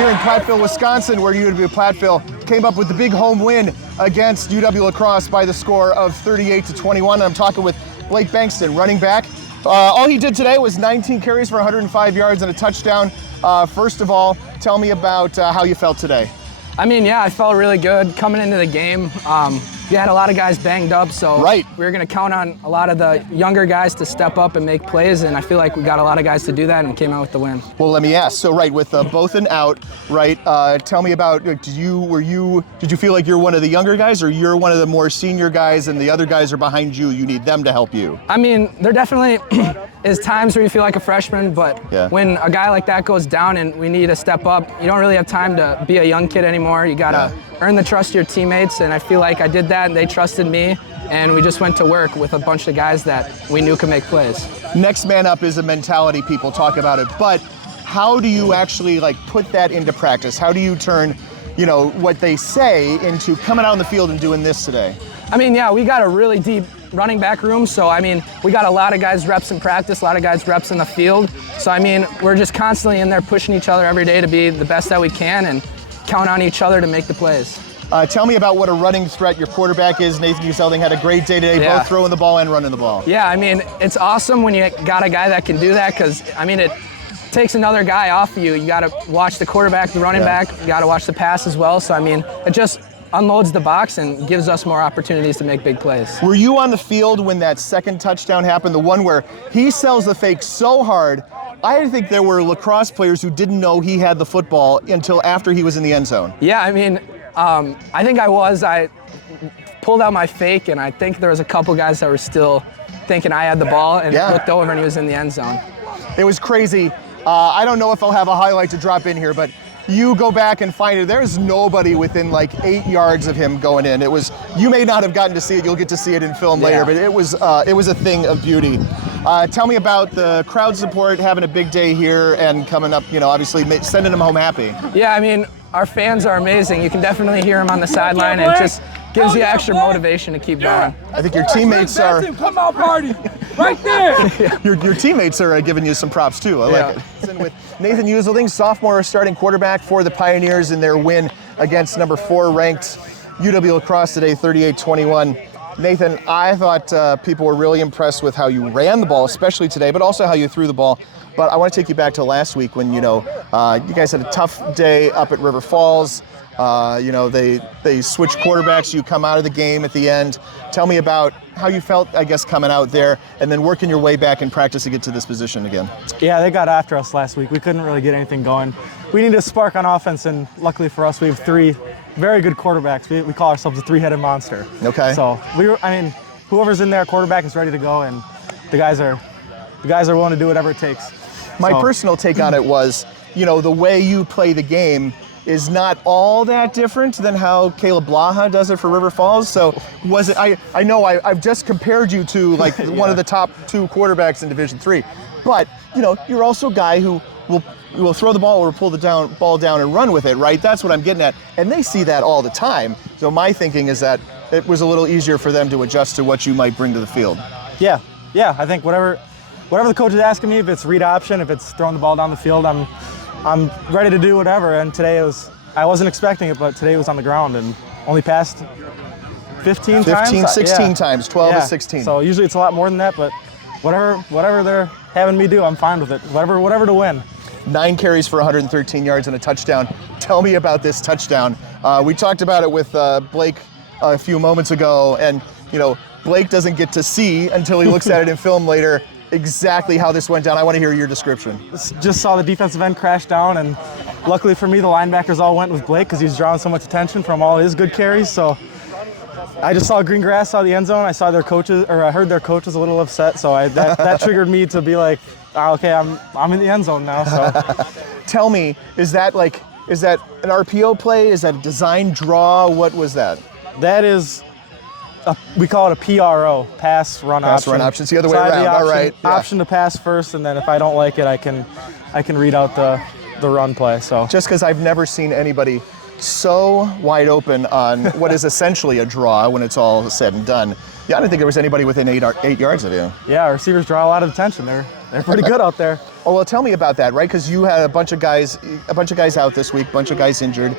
here in Platteville, Wisconsin, where UW-Platteville came up with the big home win against UW-Lacrosse by the score of 38-21. I'm talking with Blake Bangston, running back. All he did today was 19 carries for 105 yards and a touchdown. First of all, tell me about how you felt today. I mean, yeah, I felt really good coming into the game. We had a lot of guys banged up, so we were going to count on a lot of the younger guys to step up and make plays, and I feel like we got a lot of guys to do that and came out with the win. Well, let me ask. So, with both and out, tell me about. Did you feel like you're one of the younger guys, or you're one of the more senior guys, and the other guys are behind you? You need them to help you. I mean, there definitely is times where you feel like a freshman, but when a guy like that goes down and we need to step up, you don't really have time to be a young kid anymore. You gotta earn the trust of your teammates, and I feel like I did that, and they trusted me, and we just went to work with a bunch of guys that we knew could make plays. Next man up is a mentality. People talk about it, but how do you actually put that into practice? How do you turn, what they say into coming out on the field and doing this today? I mean, yeah, we got a really deep running back room, so I mean, we got a lot of guys reps in practice, a lot of guys reps in the field. So I mean, we're just constantly in there pushing each other every day to be the best that we can and count on each other to make the plays. Tell me about what a running threat your quarterback is. Nathan Uselding had a great day today, both throwing the ball and running the ball. Yeah, I mean, it's awesome when you got a guy that can do that, because I mean, it takes another guy off of you. You got to watch the quarterback, the running back, you got to watch the pass as well. So I mean, it just unloads the box and gives us more opportunities to make big plays. Were you on the field when that second touchdown happened, the one where he sells the fake so hard? I think there were lacrosse players who didn't know he had the football until after he was in the end zone. Yeah, I mean, I think I pulled out my fake, and I think there was a couple guys that were still thinking I had the ball, and looked over and he was in the end zone. It was crazy. I don't know if I'll have a highlight to drop in here, but you go back and find it. There's nobody within 8 yards of him going in. It was, you may not have gotten to see it. You'll get to see it in film later, but it was a thing of beauty. Tell me about the crowd support, having a big day here and coming up, obviously sending them home happy. Yeah, I mean, our fans are amazing. You can definitely hear them on the sideline, and it just gives you extra motivation to keep going. I think your teammates are... Come out party, right there. Your teammates are giving you some props too. I like it. And with Nathan Uselding, sophomore starting quarterback for the Pioneers in their win against number 4 ranked UW-Lacrosse today, 38-21. Nathan, I thought people were really impressed with how you ran the ball, especially today, but also how you threw the ball. But I want to take you back to last week when, you guys had a tough day up at River Falls. They switched quarterbacks. You come out of the game at the end. Tell me about how you felt, I guess, coming out there and then working your way back in practice to get to this position again. Yeah, they got after us last week. We couldn't really get anything going. We need a spark on offense, and luckily for us, we have 3 very good quarterbacks. We call ourselves a 3-headed monster. Okay. So whoever's in there, quarterback is ready to go, and the guys are willing to do whatever it takes. My personal take on it was, the way you play the game is not all that different than how Caleb Blaha does it for River Falls. So was it? I know I've just compared you to one of the top 2 quarterbacks in Division III, but you're also a guy who will throw the ball or pull the ball down and run with it, right? That's what I'm getting at, and they see that all the time. So my thinking is that it was a little easier for them to adjust to what you might bring to the field. Yeah. I think whatever the coach is asking me, if it's read option, if it's throwing the ball down the field, I'm ready to do whatever. And today I wasn't expecting it, but today it was on the ground and only passed 15 times? 16 times, 12 to 16. So usually it's a lot more than that, but whatever they're having me do, I'm fine with it. Whatever to win. 9 carries for 113 yards and a touchdown. Tell me about this touchdown. We talked about it with Blake a few moments ago, and Blake doesn't get to see until he looks at it in film later exactly how this went down. I want to hear your description. Just saw the defensive end crash down, and luckily for me, the linebackers all went with Blake because he was drawing so much attention from all his good carries. So I just saw green grass, saw the end zone. I saw their coaches, or I heard their coaches a little upset. So that triggered me to be like, okay, I'm in the end zone now. So tell me, is that an RPO play? Is that a design draw? What was that? That is. We call it a PRO, pass run option. Pass run option. It's the other way around. All right. Option to pass first, and then if I don't like it, I can read out the run play. So just because I've never seen anybody so wide open on what is essentially a draw when it's all said and done. Yeah, I didn't think there was anybody within 8 yards of you. Yeah, our receivers draw a lot of attention. They're pretty good out there. Oh, well, tell me about that, right? Because you had a bunch of guys out this week, a bunch of guys injured,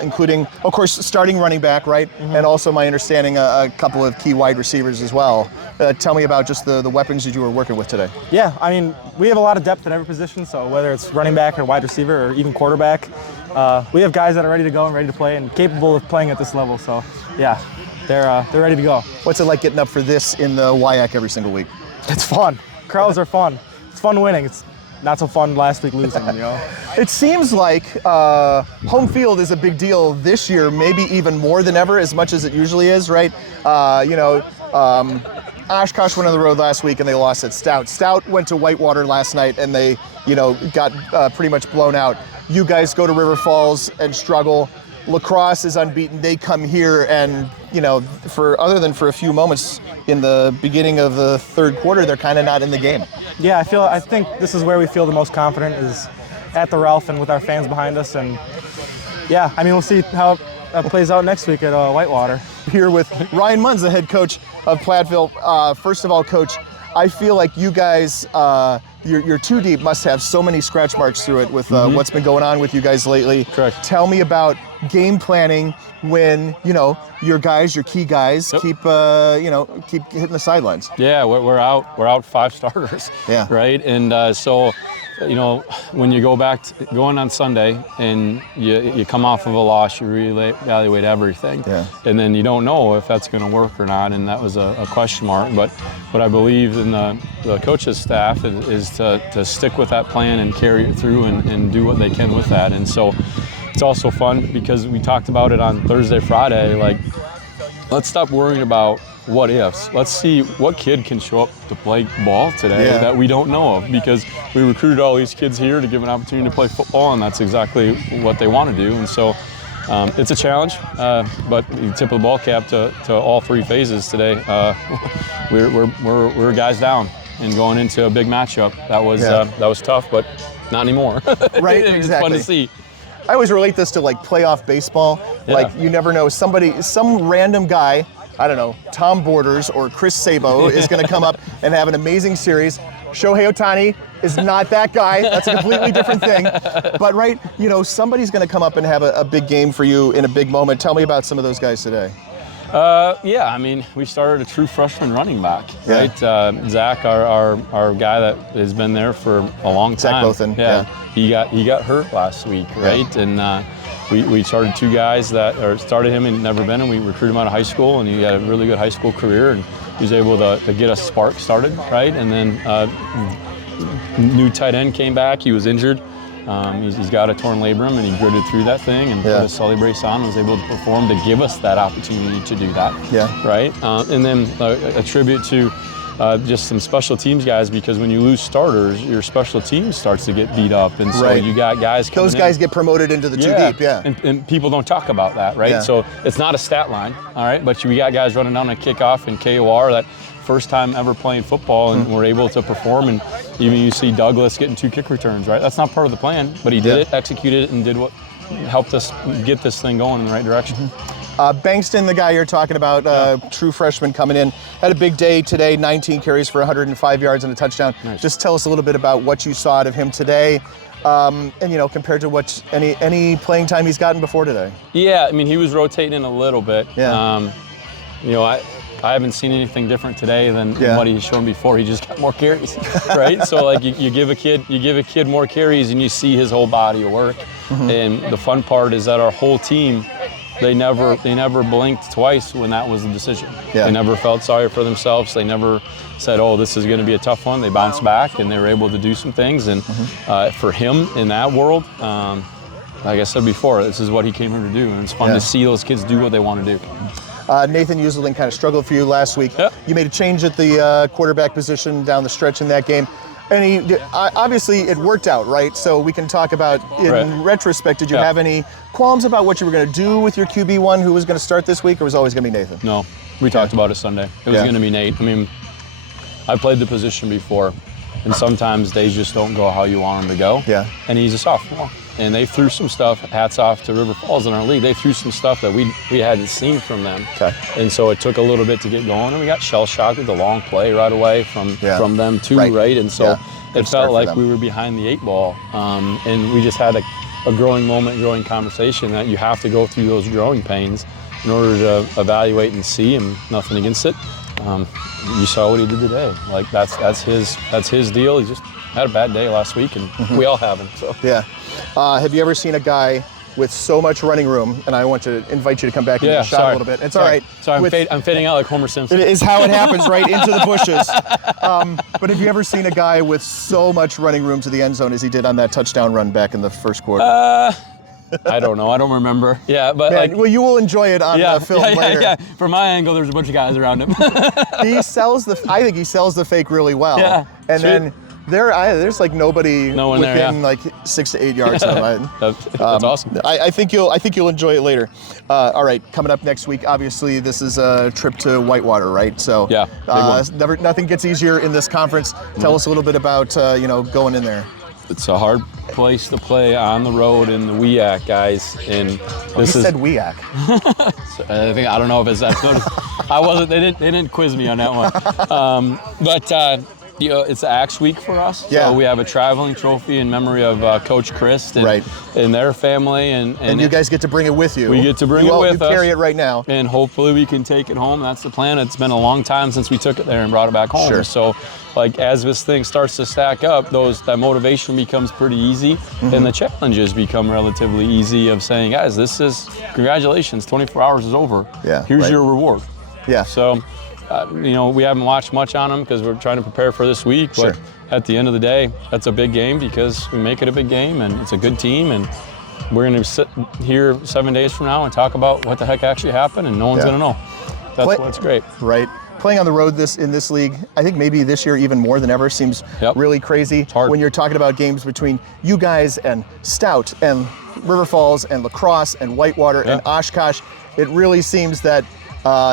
including, of course, starting running back, right? Mm-hmm. And also, my understanding, a couple of key wide receivers as well. Tell me about just the weapons that you were working with today. Yeah, I mean, we have a lot of depth at every position, so whether it's running back or wide receiver or even quarterback, we have guys that are ready to go and ready to play and capable of playing at this level. So, yeah, they're ready to go. What's it like getting up for this in the WIAC every single week? It's fun. Crowds are fun. It's fun winning. It's not so fun last week losing, you know. It seems like home field is a big deal this year, maybe even more than ever, as much as it usually is, right? Oshkosh went on the road last week and they lost at Stout. Stout went to Whitewater last night and they, got pretty much blown out. You guys go to River Falls and struggle. La Crosse is unbeaten. They come here and, other than for a few moments in the beginning of the third quarter, they're kind of not in the game. Yeah, I think this is where we feel the most confident is at the Ralph and with our fans behind us. And yeah, I mean, we'll see how it plays out next week at Whitewater. Here with Ryan Munz, the head coach of Platteville. First of all, Coach, I feel like you guys, your two deep must have so many scratch marks through it with what's been going on with you guys lately. Correct. Tell me about game planning when your key guys, yep, keep hitting the sidelines. Yeah, we're out 5 starters. Yeah. Right, and so when you going on Sunday and you come off of a loss, you really evaluate everything. Yeah. And then you don't know if that's going to work or not, and that was a question mark. But what I believe in the coaches' staff is to stick with that plan and carry it through and do what they can with that. And so it's also fun because we talked about it on Thursday, Friday, like, let's stop worrying about what ifs. Let's see what kid can show up to play ball today that we don't know of, because we recruited all these kids here to give an opportunity to play football, and that's exactly what they want to do. And so it's a challenge, but you tip of the ball cap to all 3 phases today. We're guys down and going into a big matchup. That was tough, but not anymore. Right, It's exactly. fun to see. I always relate this to like playoff baseball. Yeah. Like you never know, some random guy, I don't know, Tom Borders or Chris Sabo is going to come up and have an amazing series. Shohei Ohtani is not that guy. That's a completely different thing. But right, somebody's going to come up and have a big game for you in a big moment. Tell me about some of those guys today. Yeah, I mean, we started a true freshman running back, right? Zach, our guy that has been there for a long time. Zach Bothan. Yeah. He got hurt last week, right? Yeah. And we started 2 guys started him and never been, and we recruited him out of high school, and he had a really good high school career, and he was able to get a spark started, right? And then new tight end came back. He was injured. He's got a torn labrum, and he gritted through that thing and put a sully brace on and was able to perform to give us that opportunity to do that. Yeah. Right? And then a tribute to just some special teams guys, because when you lose starters, your special teams starts to get beat up. And so you got guys coming in. Those guys get promoted into the 2 deep, And people don't talk about that, right? Yeah. So it's not a stat line, all right? But we got guys running down a kickoff in KOR that first time ever playing football, and we're able to perform. And even you see Douglas getting 2 kick returns, right? That's not part of the plan, but he did it, executed it, and did what helped us get this thing going in the right direction. Bankston, the guy you're talking about, true freshman coming in, had a big day today, 19 carries for 105 yards and a touchdown. Nice. Just tell us a little bit about what you saw out of him today, and compared to what any playing time he's gotten before today. Yeah, I mean, he was rotating a little bit. Yeah. I haven't seen anything different today than what he's shown before. He just got more carries, right? So like you give a kid more carries, and you see his whole body of work. Mm-hmm. And the fun part is that our whole team, they never blinked twice when that was the decision. Yeah. They never felt sorry for themselves. They never said, "Oh, this is going to be a tough one." They bounced back, and they were able to do some things. And for him in that world, like I said before, this is what he came here to do, and it's fun to see those kids do what they want to do. Nathan Uselding kind of struggled for you last week. Yep. You made a change at the quarterback position down the stretch in that game. And obviously it worked out, right? So we can talk about, in retrospect, did you have any qualms about what you were going to do with your QB1 who was going to start this week, or was it always going to be Nathan? No, we talked about it Sunday. It was going to be Nate. I mean, I played the position before, and sometimes days just don't go how you want them to go. Yeah. And he's a sophomore. And they threw some stuff, hats off to River Falls in our league, they threw some stuff that we hadn't seen from them. Okay. And so it took a little bit to get going, and we got shell-shocked with the long play right away from them too, right? And so it felt like we were behind the 8 ball, and we just had a growing moment, growing conversation that you have to go through those growing pains in order to evaluate and see, and nothing against it. You saw what he did today. Like that's his deal. He just had a bad day last week, and we all have him. So yeah. Have you ever seen a guy with so much running room? And I want to invite you to come back and shot a little bit. It's all right. Sorry, I'm fading out like Homer Simpson. It is how it happens, right into the bushes. But have you ever seen a guy with so much running room to the end zone as he did on that touchdown run back in the first quarter? I don't know. I don't remember. Yeah, but well, you will enjoy it on film later. Yeah. From my angle, there's a bunch of guys around him. I think he sells the fake really well. Yeah. And then there's like nobody within there, like 6 to 8 yards of him. That's awesome. I think you'll enjoy it later. All right, coming up next week, obviously this is a trip to Whitewater, right? So nothing gets easier in this conference. Tell us a little bit about going in there. It's a hard place to play on the road in the WEAC, guys. And this you said WEAC. I don't know if it's that. I wasn't. They didn't quiz me on that one. It's Axe Week for us. Yeah. So we have a traveling trophy in memory of Coach Chris and their family, and you guys get to bring it with you. We get to bring it with us. You carry it right now, and hopefully we can take it home. That's the plan. It's been a long time since we took it there and brought it back home. Sure. So, like as this thing starts to stack up, that motivation becomes pretty easy, and the challenges become relatively easy. Of saying, guys, this is congratulations, 24 hours is over. Yeah. Here's your reward. Yeah. So. We haven't watched much on them because we're trying to prepare for this week. But at the end of the day, that's a big game because we make it a big game, and it's a good team. And we're going to sit here 7 days from now and talk about what the heck actually happened, and no one's going to know. That's what's great. Right. Playing on the road in this league, I think maybe this year even more than ever, seems really crazy. It's hard. When you're talking about games between you guys and Stout and River Falls and La Crosse and Whitewater and Oshkosh. It really seems that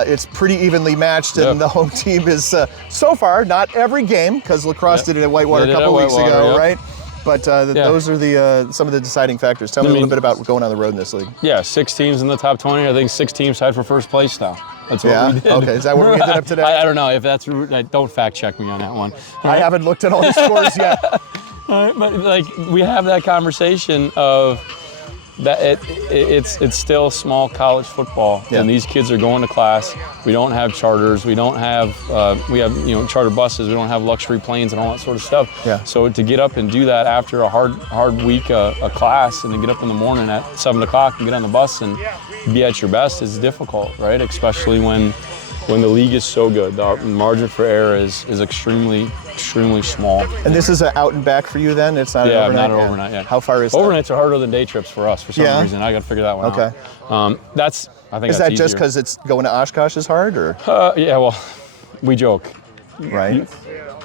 it's pretty evenly matched, and the home team is, so far, not every game, because La Crosse did it at Whitewater a couple weeks ago, right? But those are some of the deciding factors. Tell me a little bit about going on the road in this league. Yeah, 6 teams in the top 20. I think 6 teams tied for first place now. That's what we did. Okay, is that where we ended up today? I don't know if that's. Don't fact check me on that one. I haven't looked at all the scores yet. But we have that conversation of that it's still small college football, and these kids are going to class. We don't have charters. We don't have we have charter buses. We don't have luxury planes and all that sort of stuff. Yeah. So to get up and do that after a hard week a class, and to get up in the morning at 7 o'clock and get on the bus and be at your best is difficult, right? Especially when the league is so good. The margin for error is extremely small. And this is an out and back for you then? It's not an overnight? Not an overnight, yeah. How far is Overnights are harder than day trips for us for some reason. I got to figure that one out. Okay. I think is that just because it's going to Oshkosh is hard, or? Yeah, well, we joke. Right.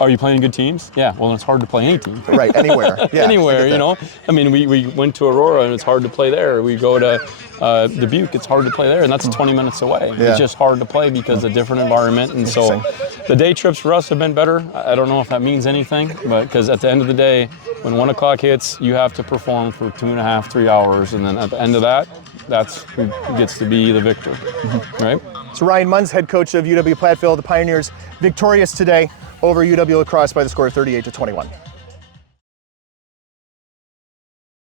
Are you playing good teams? Yeah, well, it's hard to play any team. Right, anywhere. Yeah, anywhere, I mean, we went to Aurora, and it's hard to play there. We go to Dubuque, it's hard to play there, and that's 20 minutes away. Yeah. It's just hard to play because of a different environment. And so the day trips for us have been better. I don't know if that means anything, but because at the end of the day, when 1 o'clock hits, you have to perform for 2.5, 3 hours, and then at the end of that, that's who gets to be the victor, right? So Ryan Munz, head coach of UW-Platteville, the Pioneers, victorious today over UW-La Crosse by the score of 38-21.